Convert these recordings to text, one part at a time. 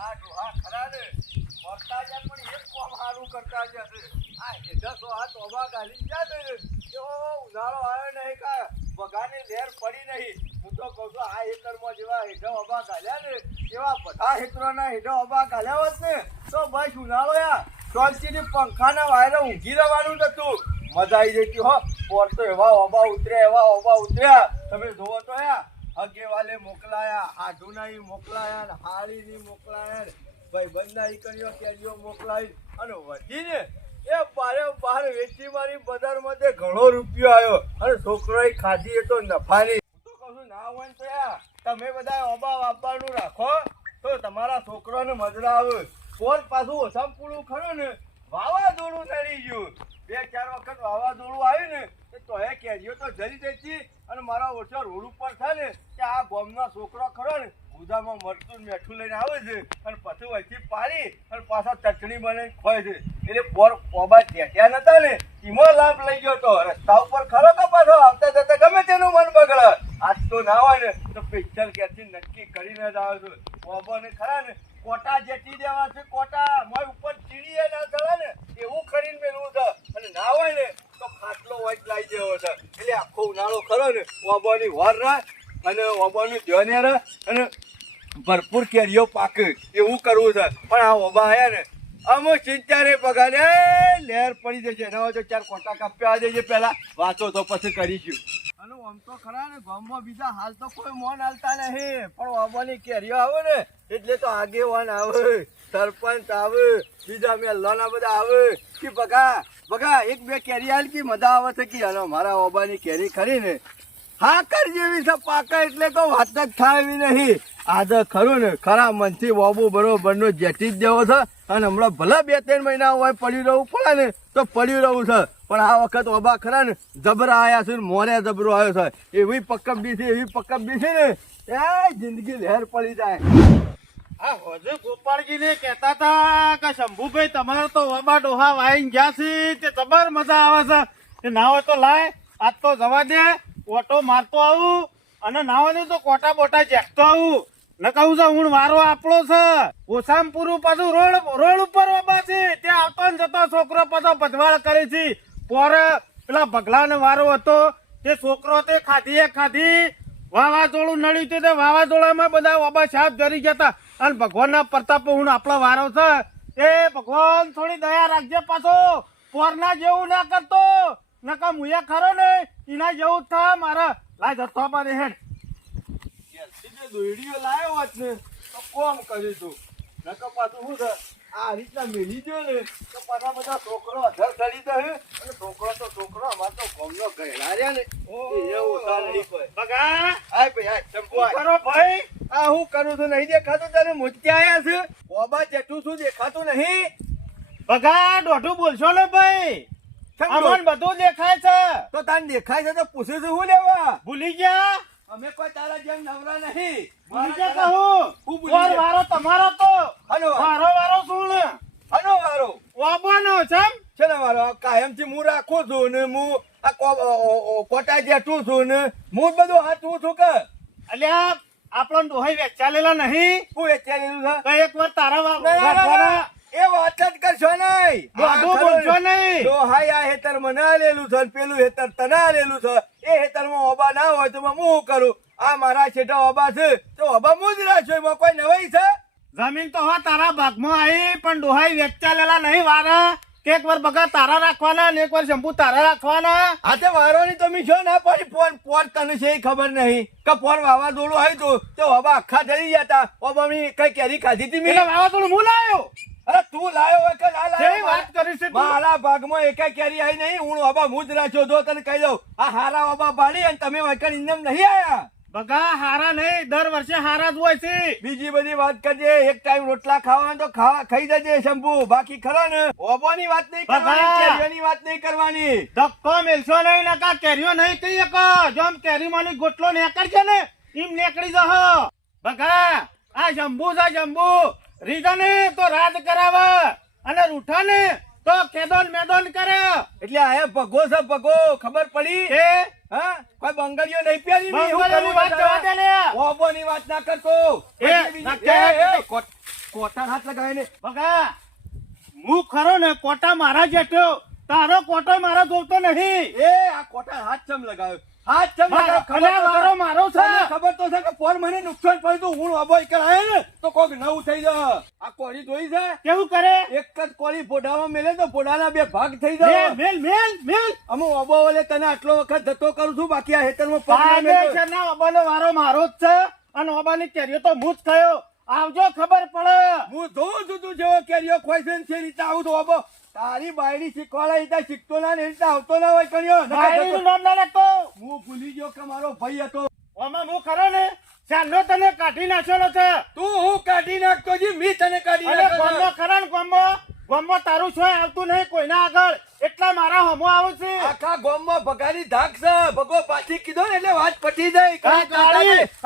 આ ડોહા ખરા ને મરતા જાય પણ એક કોમ સારું કરતા જશે આ હેઠા તો આ તોબા ગાલી જાય ને. એવો ઉનાળો આવ્યો નહીં કા. બગાની લહેર પડી નહીં. હું તો કહું છું, આ હેતરમાં જેવા હેઠા અબા ગાલ્યા ને, એવા બધા હેતરોના હેઠા અબા ગાલ્યા હોત તો બસ ઉનાળો યા. શાંતિથી પંખાના વાયરે ઊંઘી રહેવાનું નતું મજા આવી જતી, હો. પોર તો એવા ઓબા ઉતર્યા, એવા ઓબા ઉતર્યા. તમે જોવો તો યા. આગેવાલે મોકલાયા હાડુનાઈ મોકલાયા હાળીની મોકલાયા ભાઈ બંધના ઈકણીઓ કેરીઓ મોકલાવી અને વધીને એ બારે બાર વેચી મારી બજારમાં ઘણો રૂપિયો આવ્યો અને છોકરોએ ખાધી એ તો નફાની. તો કહું ના હોય તો તમે બધા ઓબા વાપવાનું રાખો. તો તમારા છોકરાને મજરા આવે. કોણ પાછું ઓછામાં પૂરું ખરું ને? વાવાઝોડું ચડી ગયું. બે ચાર વખત વાવાઝોડું આવ્યું ને તો એ કેરીઓ તો જરી દેતી અને મારા ઓછા રોડ ઉપર થાય ને, કે આ ગોમનો છોકરો ખરો ને ઉદામાં મરચું ને મેઠું લઈને આવે છે અને પછી વચ્ચે પાડી અને પાછા ચટણી બને ખોય છે. એટલે બોર પોબા ચેટ્યા નતા ને, એમાં લાભ લઈ ગયો તો રસ્તા ઉપર ખરો તો પાછો આવતા જતા ગમે તેનું મન બગડે. આજ તો ના હોય ને, તો પિક્ચર ક્યાંથી નક્કી કરીને જ આવે છે. પોબોને ખરા ને, કોટા જેટી દેવા છે, કોટા. મોય ઉપર ચીડીએ ના ચડે ને, એવું કરીને મેળવું છે. અને ના હોય ને ખાટલો વાઈટ લાવી દેવો છે. એટલે આખો ઉનાળો ખરો ને ઓબોની વર રહે અને ઓબોનું ધ્યાન રહે અને ભરપૂર કેરીઓ પાકે, એવું કરવું છે. પણ આ ઓબા આવ્યા ને ચિંતા સિંચારે પગારે. લહેર પડી જશે. એના તો ચાર કોટા કાપ્યા દેજે પહેલા. વાંચો તો પછી કરીશું. અને આમ તો ખરા ને, ગામમાં બીજા હાલ તો કોઈ મોન હાલતા નહીં. પણ ઓબાની કેરીઓ આવે ને, એટલે તો આગેવાન આવે. સરપંચ આવે, બીજા મેં લોના બધા આવે. કે બગા બગા, એક બે કેરી હાલ કે, મજા આવે છે કે? અને મારા ઓબાની કેરી ખરી ને હાકર જેવી છે પાકા, એટલે તો વાત જ થાય એવી નહીં. આજે ખરું ને, ખરા મનથી બાબુ બરોબર નો જેટી જ દેવો છે. અને હમણાં ભલે બે ત્રણ મહિના હોય પડ્યું રહેવું પડે ને, તો પડ્યું રહેવું છે. પણ આ વખત ઓબા ખરા ને, જબરા આવ્યા છે મોરે જબરો આવ્યો છે. એવી પક્કમ બી છે, એવી પક્કમ બી છે ને, એ જિંદગી લહેર પડી જાય. આ હોજે ગોપાળજીને કહેતા હતા કે, શંભુભાઈ, તમારે તો વાબા ડોહા વાઈને ગયા છે, તે જબર મજા આવે છે. ના હોય તો લાય, આજ તો જવા દે, ઓટો મારતો આવું, અને ના હોય તો કોટા બોટા ચેકતો આવું. ન કહું છું હું વારો આપણો છે. ઓછામાં પાછું રોડ રોડ ઉપર વબા ત્યાં આવતો ને જતો છોકરો પાછો પધવાળ કરે છે. પોરે પેલા ભગલાનો વારો હતો, તે છોકરો તે ખાધી એ ખાધી, વાવાઝોડું નડ્યું હતું, તે વાવાઝોડામાં બધા વાબા સાપ ધરી ગયા હતા. અને ભગવાનના પ્રતાપ હું આપણો વારો છે. એ ભગવાન થોડી દયા રાખજે પાછો. પોરના જેવું ના કરતો. નકા મુયા ખરો ને, એના જેવું થાય મારા. લાય જતો મારે હેડ. દોડીઓ લાયો હોત ને, તો કોમ કરી તું. નકા પાછું શું છે આ રીતના મેલી ગયો ને તો પાછા બધા છોકરો અધર ચડી દે અને છોકરો તો છોકરો અમાર તો ગમનો ગયેલા રહ્યા ને. એ ઓછા નહીં કોઈ બગા. આય ભાઈ આય ચંપુ કરો ભાઈ. આ હું કરું છું નહીં દેખાતું તને આયા છે. ઓબા જેઠું શું દેખાતું નહીં? બગા દોઢું બોલશો ને ભાઈ. અમન બધું દેખાય છે. તો તને દેખાય છે તો પૂછું છું હું લેવા? ભૂલી ગયા? અમે કોઈ તારા જેમ નવરા નહીં. બીજે કહું પોર વારો તમારો તો. હલો મારો વારો શું હલો વારો. વાબાનો છમ છે ને મારો કાયમથી હું રાખું છું ને હું આ કોટા જેઠું છું ને હું બધું હાચું છું કે? અલ્યા આપણો ડોહાઈ વેચાલેલા નહીં. હું વેચાલેલું છે? કઈ એક વાર તારા વા- વાત જ કરશો નહીં. બધું બોલશો નહીં. હાય આ હેતર મને આલેલું છે પેલું હેતર તને આલેલું છે. એ હેતરમાં ઓબા ના હોય તો હું કરું? આ મારા છેટા ઓબા છે તો ઓબા હું જ રાખશો એમાં કોઈ નવાઈ છે? જમીન તો હા તારા ભાગમાં આવી પણ ડોહાઈ વેચાલેલા નહીં વારા. કે એક વાર બગા તારા રાખવાના ને એક વાર શંભુ તારા રાખવાના. આ તે વારોની તો મી છો ના? પછી પોર ફોન તને છે ખબર નહીં. કે પોર વાવાઝોડું આવ્યું તો હવા આખા થઈ ગયા તા ઓબા મી કઈ કેરી ખાધી હતી મેં? વાવાઝોડું હું લાયો અરે તું લાયો હોય કે ના લાયો વાત કરી છે મારા ભાગમાં એકાય કેરી આવી નહીં. હું ઓબા હું જ રાખ્યો જો તને કહી દઉં. આ હારા ઓબા પાડી અને તમે વૈકણ ઇન્દમ નહીં આયા? બગા હારા નહીં. દર વર્ષે હારા જ હોય છે. બીજી બધી વાત કરજે. એક ટાઈમ રોટલા ખાવા તો ખાઈ જજે શંભુ. બાકી ખરો ને? ઓબોની વાત નહીં કરવાની કેરીઓની વાત નહીં કરવાની. ધક્કો મેલશો નહીં નકા કેરીઓ નહીં કઈ શકો જોમ કેરી માની ગોટલો નેકળશે ને એમ નેકળી જહો. બગા આ જંબુ છે જંબુ રીધા ને તો રાજ કરાવે અને રૂઠાને તો કેદોન મેદોન કરે. એટલે આ ભગો છે ભગો ખબર પડી? એ? હા? કોઈ બંગડીઓ નહીં હું કરું વાત જવા દે વાત ના કરતો. એ, કોટા હાથ લગાવે ને. બગા હું ખરો ને કોટા મારા જેટ્યો તારો કોટો મારા જોતો નહીં. એ આ કોટા હાથ ચમ લગાવ્યો? હાથ તમે મારો છે? ખબર તો છે કે ફોન મને નુકસાન પડ્યું તું હું અબોય કરાય ને તો કોક નવું થઈ જાય. આ કોળી જોઈ છે? કેવું કરે? એક જ કોળી ફોડામાં મેલે તો ફોડાના બે ભાગ થઈ જાય મેલ મેલ મેલ અમુ અબો વલે તને આટલો વખત જતો કરું છું બાકી આ હેતરમાં પગ ના પાગે છે ના ઓબાનો વારો મારો જ છે. અને ઓબાની કેરીઓ તો હું જ થયો આવજો ખબર પડે. હું જોઉં છું તું જેવો કેરીઓ ખોઈ છે રીતે આવું તો અબો. તારી બાયડી શીખવાડા રીતે શીખતો ના ને એ રીતે આવતો ના હોય નકર બાયડીનું નામ ના લેતો હું ભૂલી ગયો કે મારો ભાઈ હતો. આમાં હું ખરો ને ચાલો તને કાઢી નાખેલો છે. તું હું કાઢી નાખતો જી મી તને કાઢી નાખતો કોમ્બો ખરા ને ગોમો ગોમો તારું શું આવતું નહીં? કોઈના આગળ? એટલા મારા હમો આવું છે. આખા ગોમમાં ભગાની ધાક છે. ભગો પાછી કીધો ને એટલે વાત પટી જાય.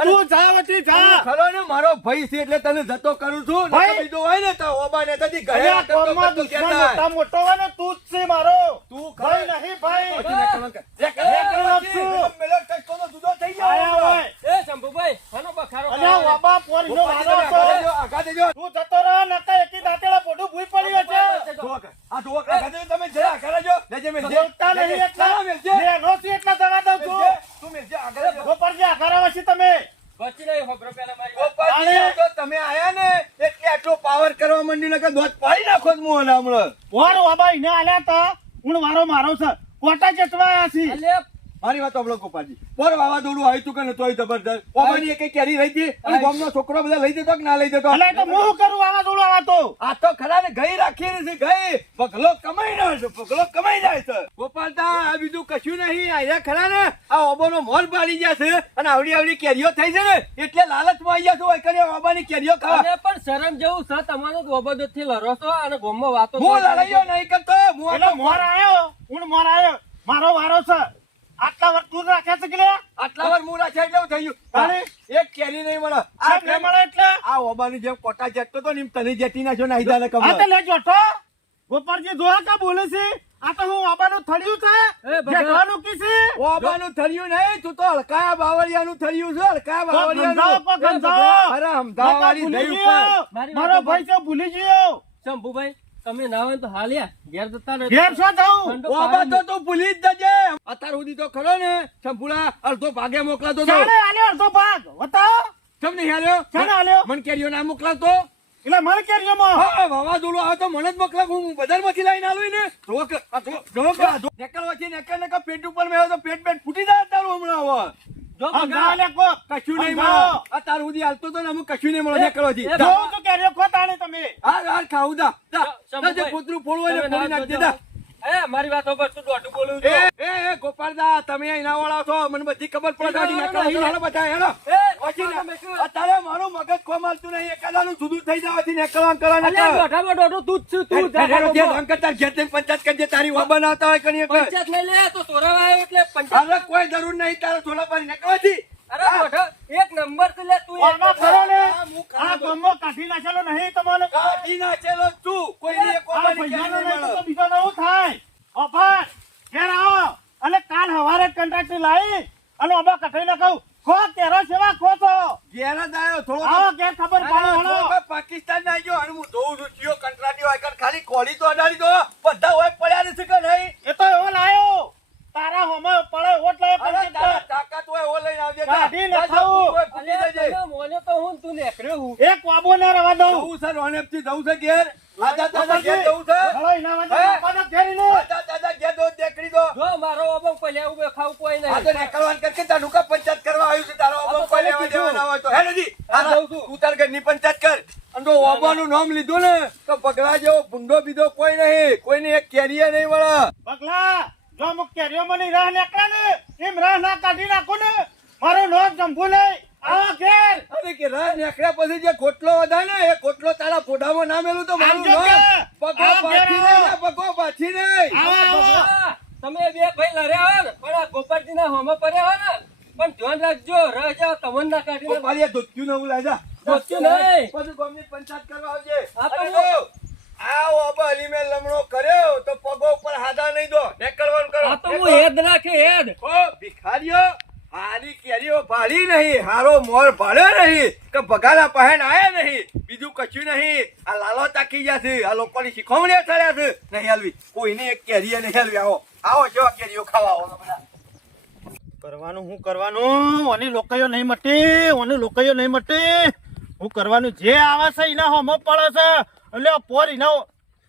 તું જા વટી જા. ખરો ને મારો ભાઈ છે એટલે તને જતો કરું છું. ભાઈ? બીજો હોય ને તો ઓબા ને તદી ઘરે ગોમમાં દુશ્મન મોટા મોટો હોય ને તું જ છે મારો. તું ખરો નહીં ભાઈ પછી ને કલંક. લે, લે, એ, કલંક છું. છે. મેલો ટચકો તો જુદો થઈ જાય. આયા હોય એ શંભુભાઈ આનો બખારો અલ્યા, કરાવે. વાબા પોરીનો ઉપાડી વારો દે, આગા હતો. દેજો, આગા દેજો. તું જતો રહે નકર એકી દાંતેડા પોઢું ભૂઈ પડ્યું છે જુઓ કે, આ જુઓ કે, આગા દેજો, તમે જરા આગા દેજો. લેજે, મેલજે. બોલતા નહીં લેજે. એટલા. ના, મેલજે. મેં એનો છે એટલા જવા દઉં છું. મેલજે. તું મેલજે, આગા દેજો. ગોપાળજી, આઘા રહો છીએ તમે બચી નહીં હોભરો પેલા મારી વાત. ગોપાલજી, આને- તો તમે આયા ને એટલે આટલો પાવર કરવા માંડ્યું ને કે દોત પાડી નાખો જ મું હમણાં હમણાં. વર વાબા એને આલ્યા તા હું વારો મારો છે કોટા ચટવાયા છે અલે, મારી વાત સાંભળો ગોપાલજી પોર વાવાઝોડું આવ્યું તું કે નતું આવ્યું જબરદસ્ત ઓબાની એકે કેરી રહી ગઈ અને ગામનો છોકરો બધા લઈ જતો કે ના લઈ જતો? એટલે તો હું શું કરું વાવાઝોડું આવા તો. આ તો ખરા ને ગઈ રાખી નથી ગઈ. પગલો કમાઈ ના છે પગલો કમાઈ જાય છે. ગોપાલતા આ બીજું કશું નહીં આયા ખરા ને આ ઓબોનો મોલ પાડી ગયા છે અને આવડી આવડી કેરીઓ થઈ છે ને એટલે લાલચમાં આવી ગયા છે ઓય ઓબાની કેરીઓ ખાવા. અલે પણ શરમ જેવું છે તમારો ગોબરદોતથી લડો છો અને ગોમમાં વાતો હું લડાઈઓ નહીં કરતો હું મોર આયો હું મોર આયો. મારો વારો છે. આટલા વર્ષ દૂર રાખ્યા છે કે આટલા વર્ષ મૂળ રાખ્યા એટલે થયું તારે? એક કેરી નહીં મળે. આ નહીં મળે એટલે? આ ઓબાની જેમ કોટા જેટતો તો ને તને જેટી નાખ્યો ને આઈદાને આ તો લે જોઠો ગોપાળજી જોયા કા બોલે છે? આ તો હું ઓબાનું થળિયું છે? એ ભગવાન. જેઠવાનું કી છે? ઓબાનું થળિયું નહીં તું તો હલકાયા બાવળિયાનું થળિયું છે હલકાયા બાવળિયાનું. કોઈ ગંધાવો. અરે હમદાવાળી દહીં ઉપર. મારો ભાઈ છે ભૂલી ગયો. શંભુભાઈ તમે ના હોય તો હાલ્યા. ઘેર જતા ઘેર શું જાઉં બાબા તો તું ભૂલી જ જજે. અત્યાર સુધી તો ખરો ને શંભુડા અડધો ભાગે મોકલાતો તો. અડધો ભાગ. બતાવો. તમને હાલ્યો આલ્યો? મન કેરીઓ ના મોકલાતો? એટલે મને કેરીઓમાં હા વાવાઝોડું આવે તો મને જ મોકલા હું બજારમાંથી લઈને આલું ને જો કે આ જો- જો નેકલ. નેકળવાથી નેકળ નેકળ પેટ ઉપર મેળ્યો તો પેટ પેટ ફૂટી જાય તારું હમણાં હવે. જો આમ બગા, ના લે કોક. કશું નહીં મળો. અત્યાર સુધી હાલતો તો ને અમુક કશું નહીં મળે એ- નેકળવાથી એ- જોઉં તો ખોટાણી તમે. હાલ હાલ ખાવું દા જે. પોતરું ફોડવું હોય ને ફોડી ના દા. એ મારી વાત ઉપર તું દોઢું બોલું એ છું. એ ગોપાલદા તમે અહીંના વાળા છો મને બધી ખબર પડે હાલો હેલો. ને? અત્યારે મારું મગજ ખોમાલતું નહીં એકાદાનું જુદું થઈ જવાથી નેકળવાનું કરવાનું અલ્યા, દોઢામાં દોઢું તું જ તું જ હેડ, હેડ, જે દોઢામાં. ઘેર જઈને પંચાયત કરજે, તારી વા બનાવતા હોય કરીએ કોઈ. પંચાયત લઈ લે તો સોરાવા આવ્યો એટલે પંચાયત કોઈ જરૂર નહીં તારે છોલા પર નીકળવાથી. અરે દોઢા, એક નંબર તો લે તું એક આમાં ને આ. ગમો કાઢી નાખેલો નહીં તમારે કાઢી નાખેલો તું. પૈસાનો કેરી નહીં બીજો ઓફર! ઘેર આવો! અને કાલ હવારે કોન્ટ્રાક્ટ લાવી અને અમે કઠાઈને કહું ખો તેરો સેવા ખો તો ઘેર જ આવ્યો, થોડો આવો ઘેર ખબર પાડો પાકિસ્તાન ના ગયો. અને હું જોઉં છું ચિયો કંટ્રાટી હોય કારણ ખાલી કોળી તો અડાડી દો. બધા હોય પડ્યા નથી કે નહીં? એ તો એવો લાયો. તારા હોમે પડે ઓટ લાયો અરે તાકાત હોય ઓ લઈને આવજે. કાઢી ન. તમે મોને તો હું તું નેકળ્યો હું. એક વાબો ને રવા દઉં. જવું છે રોનેપથી જઉં છે ઘેર. દાદા દાદા ઘેર જવું છે? હળાઈ ના માટે પાડક ઘેરી ને દાદા દાદા ઘેર દો દેખડી દો. જો મારો અબો પહેલા ઊભો ખાવું કોઈ આ નહીં તો નેકળવાન કરકે તારું કા પંચાયત કરવા આવ્યું છે તારો અબો કોઈ લેવા દેવાના હોય તો. હે નજી આ છું. તું તાર ઘરની પંચાયત કર. અને જો ઓબાનું નામ લીધું ને તો પગલા જેવો ભૂંડો બીજો કોઈ નહીં. કોઈને એક કેરીએ નહીં મળે પગલા જો મુક કેરીઓમાં મને રાહ નીકળે ને એમ રાહ ના કાઢી નાખો ને મારું નામ જંભુ નહીં આવો ઘેર! અરે કે રાહ નીકળ્યા પછી જે ખોટલો વધારે ને એ ખોટલો તારા ફોડામાં ના મેલું તો મારું નામ. પગો પાછી આવો. પગો પાછી નહીં. આવો આવો! ભગવા, તમે બે ભાઈ લડ્યા હોય ને પણ આ ગોપાલજી ના હોમાં પડ્યા હોય ને પણ ધ્યાન રાખજો રહ જાઓ તમને ના કાઢી ઓ ધોત્યું નવું લાજા ધોત્યું નહીં. પછી ગામની પંચાયત કરવા આવજે. આ તો અને જો, આ ઓબા અલીમે લમણો કર્યો તો પગો ઉપર હાથા નહીં દો. નીકળવાનું કરો. આ તો હું હેદ નાખે હેદ. ઓ ભિખારીઓ! હારી કેરીઓ ભાળી નહીં, હારો મોર ભાળ્યો નહીં, કે ભગાના પહેણ આયા નહીં, બીજું કશું નહીં. આ લાલો તાકી ગયા છે, આ લોકોની શીખવણીઓ થયા છે. નહીં હાલવી, કોઈને એક કેરીએ નહીં હાલવી. આવો આવો જો કેરીઓ ખાવા આવો બધા. કરવાનું, હું કરવાનું? ઓની લોકાયો નહીં મટી, ઓની લોકાયો નહીં મટી. હું કરવાનું જે આવે છે, એના હોમો પડે છે. એટલે પોર એનો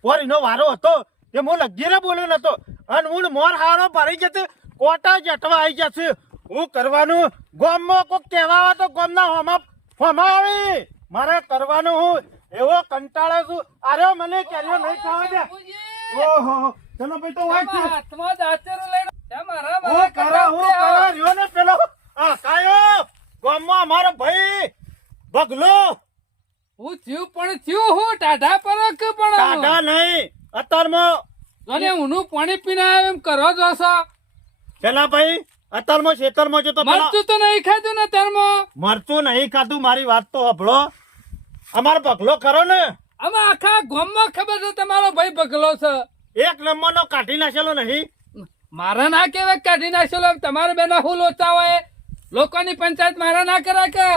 પોર એનો વારો હતો એ હું લગીરે બોલ્યો નતો. અને હું મોર હારો ભરી જશે કોટા જટવા આવી જશે હું કરવાનું? ગોમમાં કોક કહેવા તો ગોમના હોમા હોમા આવે મારે કરવાનું હું? એવો કંટાળો છું. અરે મને કેરીઓ નહીં ખાવા દે. ઓહો ચલો ભાઈ તો વાત છે હાથમાં દાંતેરું લઈને. ત્યાં મારા કરો હું કરા? રહ્યો ને પેલો? આ કાયો? ગામમાં અમારો ભાઈ બગલો હું થયું પણ થયું હું ટાઢા પર કે પણ ટાઢા નહીં. અત્યારમાં અને ઊનું પાણી પીને એમ કરો છો પેલા ભાઈ અત્યારમાં ખેતરમાં જો તો મરચું તો નહીં ખાધું ને અત્યારમાં મરચું નહીં ખાધું મારી વાત તો હભળો અમારો પગલો કરો ને? અમે આખા ગામમાં ખબર છે તમારો ભાઈ પગલો છે. એક નંબરનો કાઢી નાખેલો નહીં. મારા ના કેવાય કાઢી નાખેલો તમારે બેના હું લોચા હોય. લોકોની પંચાયત મારા ના કરાય કે?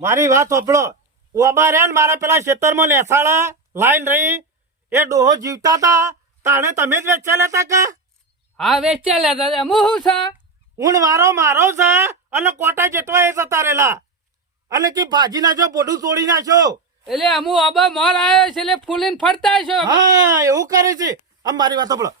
મારી વાત હભળો ઓબા રહ્યા ને મારા પેલા ખેતરમાં લેસાડા લાઈન રહી. એ ડોહો જીવતા હતા. તાણે તમે જ વેચ્યા લેતા કે? હા વેચ્યા લેતા અમુ હું છે? ઊણ મારો મારો છે અને કોટા જેટવા એ જતા રહેલા. અને કે ભાજી નાખો બોઢું તોડી નાખો એટલે અમુ અબા મોર આવ્યો છે એટલે ફૂલીન ફરતા છો હા એવું કરે છે. આમ મારી વાત સાંભળો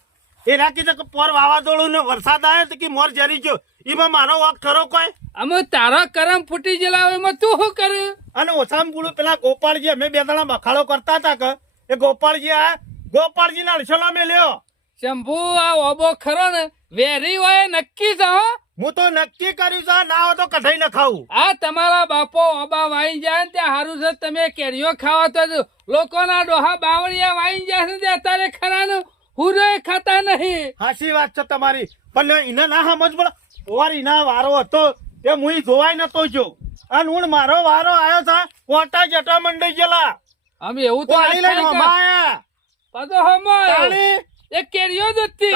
એ રાખી દે કે પોર વાવાઝોડું ને વરસાદ આવ્યો તો કે મોર જરી ગયો. એમાં મારો વાક ખરો કોઈ? અમે તારા કરમ ફૂટી ગયેલા એમાં તું શું કર્યું અને ઓછામાં બોલું પેલા ગોપાળજી અમે બે દાણા બખાડો કરતા હતા કે. એ ગોપાળજી આ ગોપાળજી ના અડસલા મેલ્યો શંભુ આ ઓબો ખરો ને વેરી હોય નક્કી છે હો. હું તો નક્કી કર્યું છે ના હોય તો કઢાઈ ન ખાવું. આ તમારા બાપો ઓબા વાઈ જાય ને ત્યાં હારું છે તમે કેરીઓ ખાવા તો લોકોના ડોહા બાવળિયા વાઈ જાય છે તે અત્યારે ખરા ને હુરે ખાતા નહીં. હાસી વાત છે તમારી. પણ એને ના સમજ પડે. ઓર એના વારો હતો તે હું જોવાય નતો જો અને હું મારો વારો આવ્યો છે કોટા જટા મંડી ગયેલા. અમે એવું તો. પાછો હમો એક કેરીઓ જ હતી.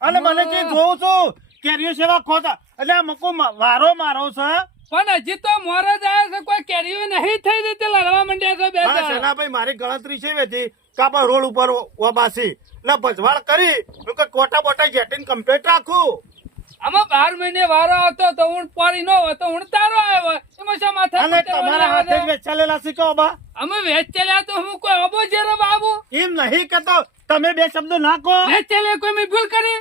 અને મને જે જોઉં છું કેરીઓ સેવા ખોતા એટલે આ મકો વારો મારો છે. પણ હજી તો મોરે જ છે કોઈ કેરીઓ નહીં થઈ રીતે લડવા માંડ્યા છો બે. સેનાભાઈ મારી ગણતરી છે વેથી કાપા રોડ ઉપર ઓબાસી. ને ભજવાડ કરી હું કે કોટા બોટા જેટીન કમ્પ્લીટ રાખું. આમાં બાર મહિને વારો આવતો તો હું પાણી નો હોય તો હું તારો આવ્યો એમાં શા માથા અને તમારા હાથે વેચાલેલા શીખો બા અમે વેચેલા તો હું કોઈ અબો જેરો બાબુ? એમ નહીં કહેતો. તમે બે શબ્દો નાખો વેચેલે કોઈ મેં ભૂલ કરી?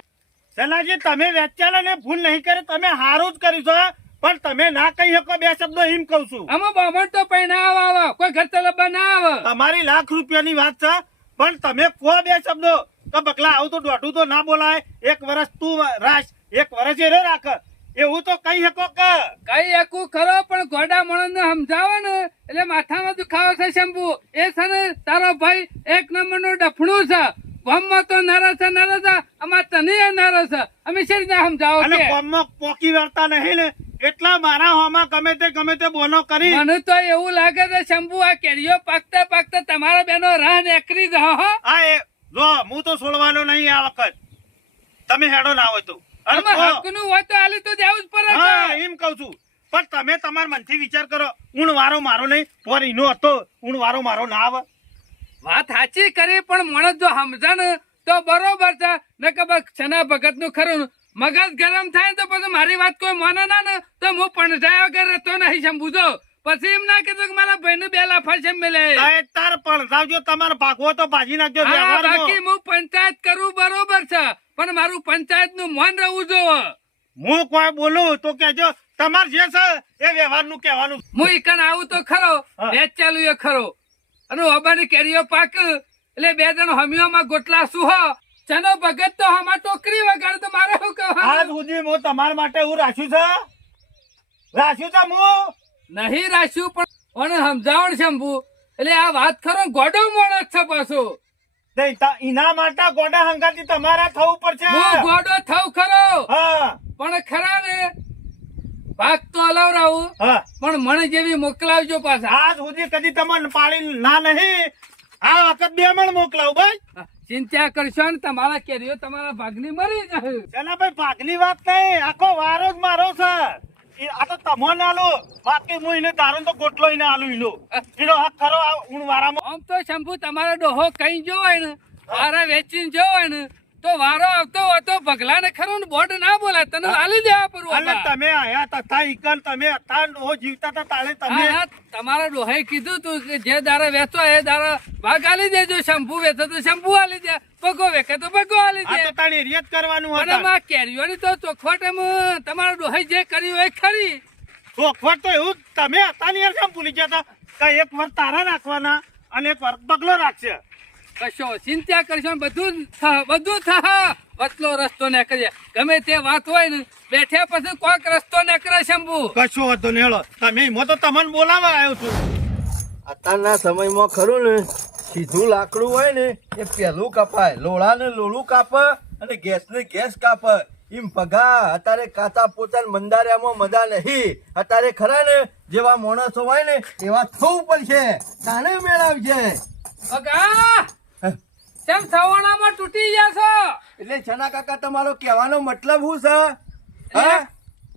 સલાજી તમે વેચાલે ને ભૂલ નહીં કરી તમે હારું જ કરી છો પણ તમે ના કહી શકો બે શબ્દો એમ કહું છું. આમાં બામણ તો પૈ આવા આવા કોઈ ઘર તલબા ના આવે. તમારી લાખ રૂપિયાની વાત છે પણ તમે કહો બે શબ્દો. તો બકલા આવું તો દોઢું તો ના બોલાય. એક વર્ષ તું રાખ એક વર્ષ એ રાખ. એવું તો કહી શકો કે. કઈ એકું ખરો પણ ગોડા મણસ ને સમજાવો ને એટલે માથામાં દુખાવો છે શંભુ. એ છે ને તારો ભાઈ એક નંબરનું ડફણું છે. ગામમાં તો નરો છે નરો છે. અમાર તને એ છે. અમે શી રીતે સમજાવો અને કે? પોકી વળતા નહીં ને. એટલા મારા હોમાં ગમે તે ગમે તે બોનો કરી. મને તો એવું લાગે છે શંભુ આ કેરીઓ પાકતા પાકતા તમારા બેનો રાહ નીકળી જ હો હા. એ જો હું તો છોડવાનો નહીં આ વખત. તમે હેડો ના હોય તો. હકનું હોય તો આલી તો જવું જ પડે હા એમ કઉ છું. પણ તમે તમારા મનથી વિચાર કરો ઊણ વારો મારો નહીં પર એનો હતો ઊણ વારો મારો ના આવે. વાત સાચી કરી પણ માણસ જો સમજે ને તો બરોબર છે. ને કે બસ છના ભગતનું ખરું. મગજ ગરમ થાય તો પછી મારી વાત કોઈ માને ના ને તો હું પણજાય વગર રહેતો નહીં સમજુજો પછી એમ ના કીધું કે મારા ભાઈ નું બે લાફા છે મેલે તાર પણ જાવજો તમારે પાકવો તો ભાજી નાખજો બાકી હું પંચાયત કરું બરોબર છે પણ મારું પંચાયતનું મન રહેવું જોવે. હું કોઈ બોલું તો કેજો તમારે જે છે એ વ્યવહારનું કહેવાનું. હું ઈકન આવું તો ખરો હા. વેચ ચાલુ એ ખરો. અને ઓબાની કેરીઓ પાક એટલે બે જણ હમીઓમાં ગોટલા સુહો ચનો ભગત તો હમા ટોકરી વગાડે તો મારે શું આજ કહેવાનું સુધી હું તમારા માટે હું રાખ્યું છે? રાખ્યું છે હું નહીં રાખ્યું પણ સમજાવણ શંભુ. એટલે આ વાત ખરો ગોડો મોણસ છે પાછો. એના માટે ગોડા હંગાતી તમારે થવું પડશે. હું ગોડો થવ ખરો. હા. પણ ખરા ને ભાગ તો હલાવરાવું પણ મને જેવી મોકલાવજો પાછા. આજ સુધી કદી તમને પાડી ના નહીં. આ વખત બે મણ મોકલાવું ભાઈ ચિંતા કરશો ને તમારા કેરીઓ તમારા ભાગની મરી જશે. ભાઈ ભાગની વાત નહીં આખો વારો જ મારો છે. ઈ આ તો તમોને લો બાકી હું એને તારો તો ગોટલો એને આલુ ઈનો એનો હક ખરો ઊણ વારામાં આમ તો શંભુ તમારો ડોહો કઈ જો હોય ને વારા વેચીને જો હોય ને તો વારો આવતો હોય તો ભગલા ને ખરું બોર્ડ ના બોલાય. તને હાલી દેવા પડું એટલે તમે આયા તથા ઈકન તમે હતા નો જીવતા હતા તાળે તમે તમારા ડોહાએ કીધું તું કે જે દારે વેચો એ દારા ભાગ હાલી દેજો શંભુ વેચો તો શંભુ હાલી દે પગો વેકે તો પગો હાલી દે. તો તાણી રિયત કરવાનું અને હતું. માં કેરીઓની તો ચોખવટ એમ તમારા ડોહાએ જે કર્યું એ ખરી. ચોખવટ તો એવું તમે હતા ને કેમ લીધા હતા કે એક વાર તારા રાખવાના અને એક વાર બગલો રાખશે. કશો ચિંતા કરશો બધું બધું થા. વચલો રસ્તો ને કરીએ ગમે તે વાત હોય ને બેઠ્યા પછી કોઈક રસ્તો નીકળે કરે શંભુ. કશો હતો ને હેળો તમે મો તો તમને બોલાવા આવ્યો છું. અત્યારના સમયમાં ખરું ને સીધું લાકડું હોય ને એ પહેલું કપાય. લોળા ને લોળું કાપે અને ગેસ ને ગેસ કાપે. એમ પગા અત્યારે કાચા પોતા મંદારિયામાં મજા નહીં. અત્યારે ખરા ને જેવા માણસો હોય ને એવા થવું પડશે. તાને મેળવશે અગા તેમ સવાણામાં તૂટી જશો એટલે છના કાકા તમારો કહેવાનો મતલબ શું છે? હા?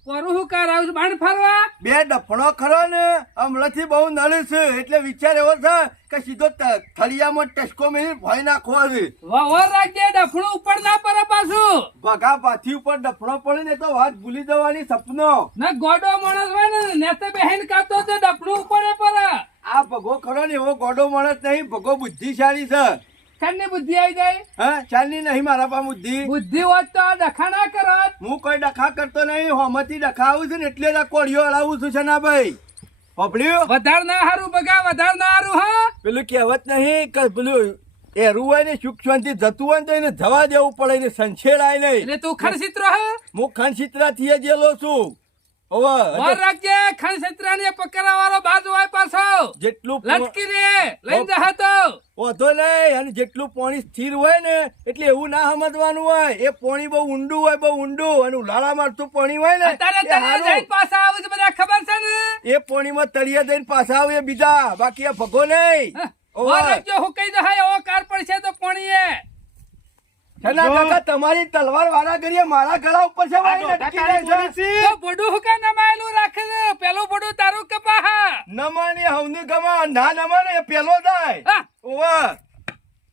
કોરું હું કરાવું છું બાણ ફરવા બે ડફણો ખરો ને હમણાંથી બહુ નળ છે. એટલે વિચાર એવો છે કે સીધો થળિયામાં ટસકો મેળવી ભય નાખવો છે વવર રાખજે ડફણું ઉપર ના પડે પાછું. ભગા પાથી ઉપર ડફણો પડે ને તો વાત ભૂલી જવાની સપનો. ના ગોડો માણસ હોય ને નેતે બહેન કાતો તો ડફણું ઉપર પડે. આ ભગો ખરો ને એવો ગોડો માણસ નહીં ભગો બુદ્ધિશાળી છે. કાનની બુદ્ધિ આવી જાય? હા ચાલની નહીં મારા પા બુદ્ધિ. બુદ્ધિ હોત તો ડખા ના કરત. હું કોઈ ડખા કરતો નહીં હોમતી ડખા આવું છું ને એટલે જ કોળીઓ અડાવું છું છે ના ભાઈ પપડ્યું વધાર ના હારું બગા વધાર ના હારું હા. પેલું કહેવત નહીં કે પેલું એરું હોય ને સુખ શાંતિ જતું હોય ને તો એને જવા દેવું પડે એને સંછેડાય નહીં. એટલે તું ખરસિત્રો હે. હું ખંડચિત્રા થી જેલો છું. વાર રાખજે ખરસિત્રા ને વાળો બાજુ હોય પાછો. જેટલું લટકી રે લઈને જા તો. વાંધો નહીં અને જેટલું પાણી સ્થિર હોય ને એટલે એવું ના સમજવાનું હોય. એ પાણી બહુ ઊંડું હોય બહુ ઊંડું અને ઉલાળા મારતું પાણી હોય ને. જઈને પાછા આવું બધા ખબર છે ને? એ પાણીમાં તળિયા જઈને પાછા આવે બીજા બાકી આ ભગો નહીં. હા, ઓવે. વાર રાખજો હું કહી દો હા એવો કાર પડશે તો પાણી કાકા તમારી તલવાર વાળા કરીએ મારા ગળા ઉપર છે ભાઈ, લટકી જાય છે. તો બોડું હુકા નમાયેલું રાખે છે? પેલું બોડું તારું કપા નમાને હવનું ગમા ના નમાને એ પેલો જાય. ઓવા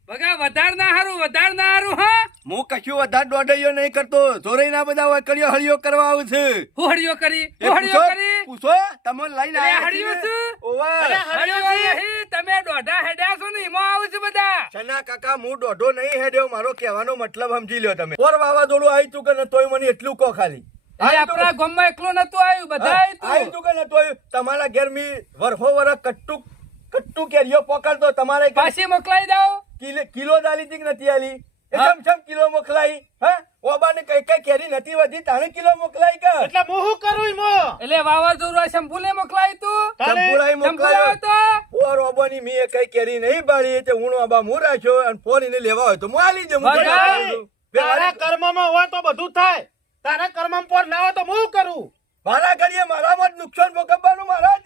બગા વધાર ના હારું વધાર ના હારું હા. હું કશું વધારે દોડાઈઓ નહીં કરતો. જોરાઈ ના બધા હોય હળિયો કરવા આવું છું. હું હળિયો કરી હું હળિયો કરી. પૂછો તમે લઈને આવ્યા હળિયો છીએ. ઓવા. અરે, હળિયો નહીં, તમે દોઢા હેડ્યા છો ને એમાં આવું છે બધા. છના કાકા હું દોઢો નહીં હેડ્યો મારો કહેવાનો મતલબ સમજી લ્યો તમે. પોર વાવાઝોડું આવી તું કે નતોય મને એટલું કહો ખાલી. આપણા ગામમાં એકલું નતું આવ્યું બધા આવી આવ્યું તું કે નતોય તમારા ઘેર મી વરહો વર કટ્ટુ કટ્ટુ કેરીઓ પકડતો તમારે પાછી મોકલાઈ દઉં કિલો કિલો દાલી તી નથી આલી. કિલો મોકલાઈ હા? ઓબાને કઈ કઈ કેરી નથી વધી? તાણે કિલો મોકલાઈ કે એટલે હું કરું મો? એટલે વાવાઝોડું આ શંભુને મોકલાઈ તું? તારે મોકલાયો તો પોર ઓબાની મી કઈ કેરી નહીં પાડી તે હું ઓબા હું રાખ્યો અને ફોન એને લેવા હોય તો હું આલી દે હું તારા કર્મમાં હોય તો બધું થાય. તારા કર્મમાં પર ના હોય તો હું કરું? મારા ઘડીએ મારામાં જ નુકસાન ભોગવવાનું મહારાજ.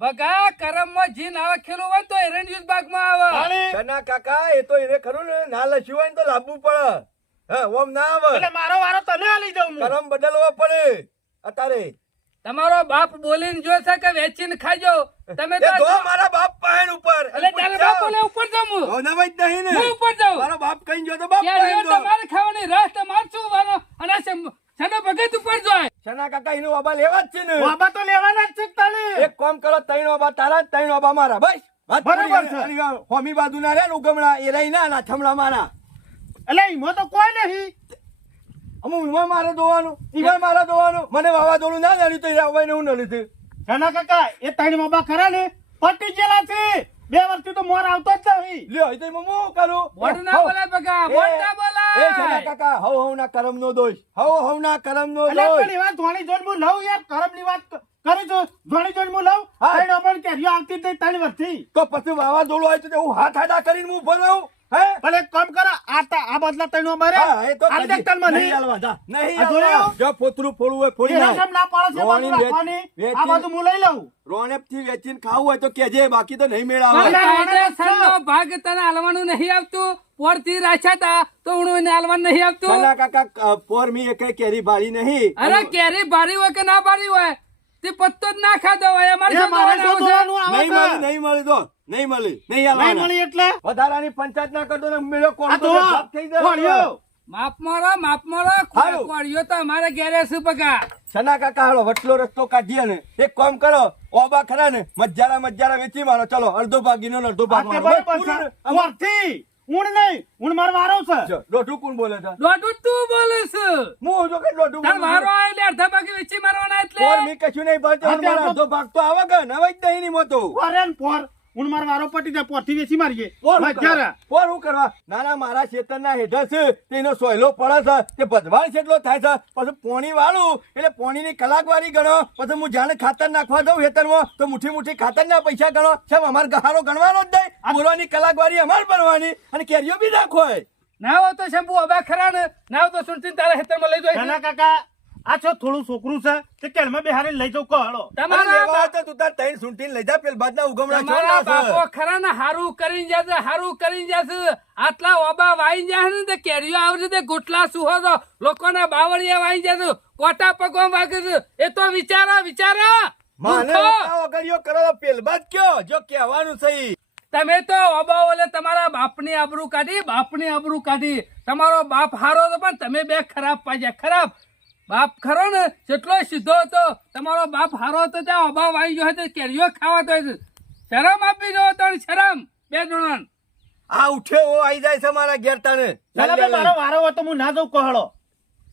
બગા કરમમાં જી ના લખેલું હોય તો એરંડિયું જ બાગમાં આવે. કના કાકા એ તો એને ખરું ને ના લસ્યું હોય તો લાવવું પડે. હા ઓમ ના આવે. એટલે મારો વારો તને આલી દઉં હું. કરમ બદલવો પડે. અત્યારે તમારો બાપ બોલીને જો છે કે વેચીને ખાજો? તમે તો મારા બાપ પાહેણ ઉપર. એટલે તારે બાપ બોલે ઉપર જાઉં? હું. જ નહીં ને. હું ઉપર જાઉં? મારો બાપ કઈ જો તો બાપ પાહેણ તમારે ખાવાની રસ તમાર શું વાનો અને શમ- શેનો ભગત ઉપર જાય કાકા એનો બાબા લેવા જ છે ને. બાબા તો લેવાના જ છે તને. એક કામ કરો ત્રણ બાબા તારા ત્રણ બાબા મારા ભાઈ બરાબર છે. હોમી બાજુ ના રે ને ઉગમણા એ રહી ના ના થમણા મારા. એટલે એમાં તો કોઈ નહીં. અમુક ઊનમાં મારે દોવાનું ઈમાં મારે દોવાનું. મને વાવાઝોડું ના નડ્યું તો એ આવવાને હું નડ્યું હતું કાકા એ ત્રણ બાબા ખરા ને. પટી ગયેલા છે. બે વર્ષથી તો મોર આવતો જ નથી. લ્યો તો એમાં કરું? મોર ના બોલાય બગા મોર ના એ છના કાકા હવ હવ ના કરમ નો દોષ. હવ હવ ના કરમ નો દોષ. પણ એવા ધોણી જોઈને મુ લઉં યાર કરમની વાત કરી છું. ધોણી જોઈને મુ લઉં. ત્રણ પણ કેરીઓ આવતી જ નહીં ત્રણ વર્ષથી. તો પછી વાવાઝોડું હોય તો હું હાથ હાડા કરીને હું ભરાવું હે? પણ કામ કરો આ તા- આ બદલા તણો અમારે. આ એ તો આલી દે કદી. તલમાં નહીં. હાલવા, નહીં આ જો પોતરું ફોડવું હોય ફોડી નાખ. કેમ ના પાડો છે બાજુ રાખવાની? આ બાજુ હું લઈ લઉં. રોણેપથી વેચીને ખાવું હોય તો કેજે બાકી તો નહીં મેળ આવે પણ અલા, ભાગ તને હાલવાનું નહીં આવતું. પોરથી રાખ્યા તા તો હું એને હાલવાનું નહીં આવતું. કાના કાકા પોર મી એકેય કેરી ભારી નહીં. અરે કેરી ભારી હોય કે ના ભારી હોય? તે પત્તો જ ના ખાધો હોય અમારે મારે નહીં મળી નહીં મળી તો નહીં મળી નહીં નહીં મળી એટલે? વધારાની પંચાયત ના કરતો ને મેળો કોણ તો તો થઈ જાય. માપ મારો માપ મારો. કોળિયો તો અમારે ઘેરે છે બગા સના કાકા હાલો વટલો રસ્તો કાઢીએ ને. એક કામ કરો ઓબા ખરા ને મજારા મજારા વેચી મારો. ચલો અડધો ભાગ અડધો ભાગ મારો. બરાબર પૂરું છે. ને? આમાં કોણથી? ઊણ નહીં. ઊણ મારો વારો છે. જો, કોણ બોલે છે? દોઢું તું બોલે છે. હું જો કે તાર એટલે અડધા ભાગે વેચી મારવાના એટલે? મી કશું નહીં ભરતો અડધો ભાગ તો આવે કે નવાઈ જ નહીં ની મોતો પોર. ઊણ મારો વારો પટી જાય પોથી વેચી મારીએ. પોર હું કરવા? પોર ના ના મારા ખેતરના હેઠળ છે તેનો સોયલો પડે છે તે ભદવાડ જેટલો થાય છે. પછી પોણી વાળું એટલે પોણીની કલાકવારી ગણો પછી હું જાણે ખાતર નાખવા દઉં ખેતરમાં તો મુઠ્ઠી મુઠ્ઠી ખાતરના પૈસા ગણો. સાહેબ અમારે ગહારો ગણવાનો જ નહીં. બોલવાની કલાકવારી અમારે ભરવાની અને કેરીઓ બી નાખો ના હોય તો શેમ્પુ અબા ખરા ને. ના હોય તો સુરતી તારા ખેતરમાં લઈ જાય નાના કાકા આ છો થોડું છોકરું છે તે કેળમાં બેહારી લઈ જાઉં કહો તમારા લેવા તું તાર ત્રણ સૂંટીને લઈ જા પેલ બાદના ઉગમણા છો. તમારા બાપો ખરા ને હારું કરીને જશે હારું કરીને જશે. આટલા ઓબા વાઈ જાય ને તે કેરીઓ આવશે તે ગોટલા સુહો તો લોકોના બાવળિયા વાઈ જશે કોટા પગો વાગે છે. એ તો વિચારો વિચારો. માને! ઓકા કરો તો પેલ બાદ કયો જો કહેવાનું સહી તમે તો ઓબા ઓલે તમારા બાપની આબરૂ કાઢી બાપની આબરૂ કાઢી. તમારો બાપ હારો તો પણ તમે બે ખરાબ પાડ્યા ખરાબ. બાપ ખરો ને જેટલો સીધો હતો તમારો બાપ હારો હતો ત્યાં અભાવ આવી ગયો હતો કેરીઓ ખાવાતો હતો શરમ આપી જો તો શરમ. બે જણા આ ઉઠે ઓ આવી જાય છે મારા ઘેર તને. મારો વારો હતો હું ના જઉં કહો હળો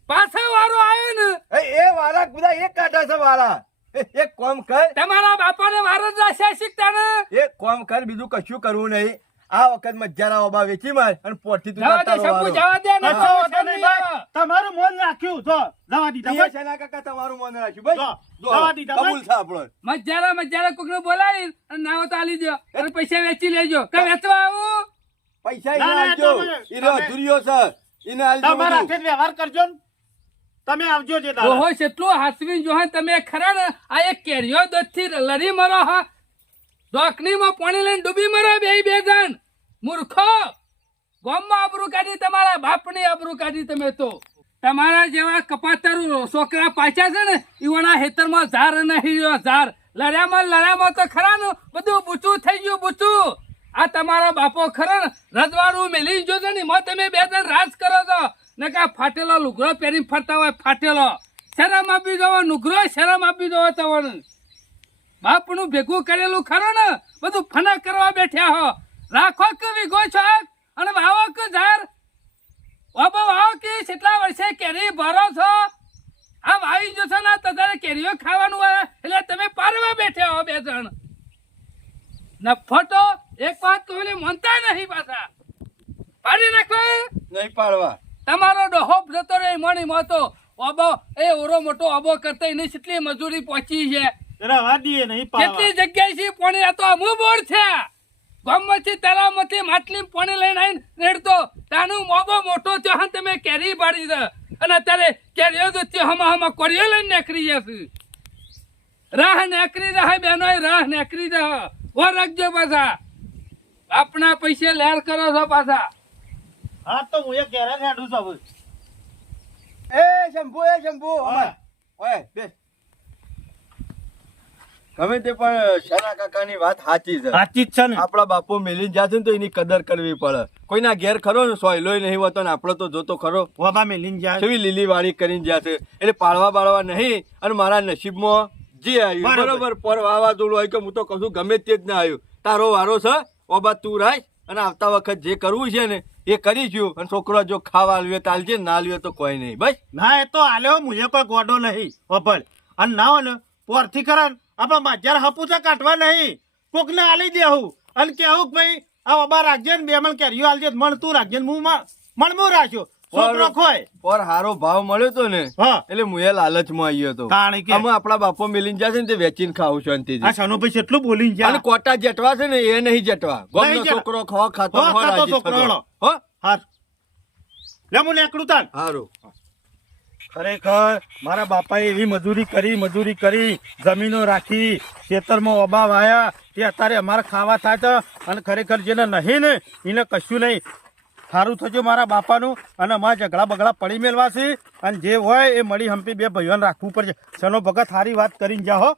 પાછો વારો આવ્યો ને. એ એ વારા બધા એક કાઢા છે વારા. એ- એક કોમ કર. તમારા બાપાને વારો જ રાખ્યા શીખતા ને. એક કોમ કર બીજું કશું કરવું નહીં. આ વખત મજારા ઓબા વેચી માર અને પોટથી તું જવા દે તારો જવા દે ને. તમારું મન રાખ્યું જો જવા દી તમે ભાઈ. કાકા તમારું મન રાખ્યું ભાઈ. જવા દીધા કબૂલ થા આપણો. મજારા મજારા કોકને બોલાવી અને નાવ તો આલી દો. અને પૈસા વેચી લેજો. કે વેચવા આવું? પૈસા ના, આવજો ના, આલજો સર ઈને તમે- અધૂરિયો છે. ઈને આલજો તમારા સાથે વ્યવહાર કરજો ને. તમે આવજો જે દાદા ઓહો કેટલું હાસવીન જોહે તમે ખરા ને આ એક કેરિયો દોધથી લડી મરો હા. દોકનીમાં પાણી લઈને ડૂબી મરો બે બે જણ. મૂર્ખો! ગોમમાં આબરૂ કાઢી, તમારા બાપની આબરૂ કાઢી તમે તો. તમારા જેવા કપાતરું છોકરા પાછા છે ને, ઈવાના હેતરમાં ઝાર નહીં રહ્યો, ઝાર. લડ્યામાં લડ્યામાં તો ખરા ને, બધું બૂચું થઈ ગયું, બૂચું. આ તમારો બાપો ખરો રજવાડું મેલી જોજો ને, એમાં તમે બે જણ રાજ કરો છો. ને કા ફાટેલો લુગરો પહેરીને ફરતા હોય, ફાટેલો. શરમ આપી દો, નુગરો શરમ આપી દો તમને બાપનું ભેગું કરેલું ખરો ને? બધું ફના કરવા બેઠ્યા હો. રાખો કે વિગો છો અને વાવો કે ઝાર. વાબો વાવો કે કેટલા વર્ષે કેરી ભરો છો? આ વાવી જશો ને તો તારે કેરીઓ ખાવાનું હોય એટલે તમે પારવા બેઠ્યા હો બે જણ. નફો એક વાત તો મનતા માનતા નહીં પાછા. પાડી નાખો. નહીં પાડવા. તમારો ડોહો જતો રે મણી મોતો ઓબો એ ઓરો મોટો ઓબો કરતા એની કેટલી મજૂરી પહોંચી છે. રહેવા દઈએ નહીં. કેટલી જગ્યાએ છે પાણી? આ તો બોર છે. ગામમાંથી તળાવમાંથી માટલી પાણી લઈને આવીને રેડતો. તાનું મોબો મોટો થયો હા તમે કેરી પાડી દે. અને અત્યારે કેરીઓ તો થયો હમા હમા કોરીઓ લઈને નેકરી જશે રાહ નેકરી રહે બેનો રાહ નેકરી રહે ઓ રાખજો પાછા. આપણા પૈસે લેર કરો છો પાછા. હા તો હું એ જ હેડું છું એ શંભુ એ શંભુ ઓય બે ગમે તે પણ શના કાકાની વાત સાચી છે. સાચી જ છે ને. આપણા બાપો મેલીને જાય ને તો એની કદર કરવી પડે. કોઈના ઘેર ખરો ને લોહી નહીં હોતો ને આપણો તો જોતો ખરો. વાબા મેલીને જાય કેવી લીલી વાળી કરીને છે. એટલે પાળવા બાળવા નહીં અને મારા નસીબમાં જે આવ્યું બરોબર. પર વાવાઝોડું આવ્યું કે હું તો કશું ગમે તે જ ના આવ્યું. તારો વારો છે ઓબા તું રાખ અને આવતા વખત જે કરવું છે ને એ કરીશું અને છોકરો જો ખાવા આલ્યો તો આલજે ના આલ્યો તો કોઈ નહીં. બસ. ના એ તો આલ્યો મુજે કોઈ ગોડો નહીં વપલ અને ના હોય ને પોરથી કરે આપણે માજર હપુચા કાઢવા નહીં. કોકને આલી દેવું અને કેવું કે ભાઈ આ બાબા રાખજે ને બે મણ કેરીઓ આલજે મણ તું રાખજે ને હું મણ મણ રાખ્યો. છોકરો ખોય. પર હારો ભાવ મળ્યો તો ને એટલે હું એ લાલચમાં આવ્યો હતો કારણ કે? અમે આપણા બાપો મિલીને જશે ને તે વેચીને ખાવું આ સનુભાઈ કેટલું બોલીને અને જાય કોટા જેટવા છે ને એ નહીં જેટવા. ગોમનો છોકરો ખવા ખાતો હો, હો રાજી છોકરો થતો. હો? હાર. લે હું નીકળું તાન. હારું. ખરેખર મારા બાપાએ એવી મજૂરી કરી મજૂરી કરી, જમીનો રાખી, ખેતરમાં અભાવ આવ્યા તે અત્યારે અમારે ખાવા થાય છે અને ખરેખર જેને નહીં ને, એને કશું નહીં. સારું થજો મારા બાપાનું, અને અમારા ઝઘડા બગડા પડી મેળવાશે, અને જે હોય એ મળી હંપી બે ભાઈઓને રાખવું પડશે. સનો ભગત સારી વાત કરીને જાઓ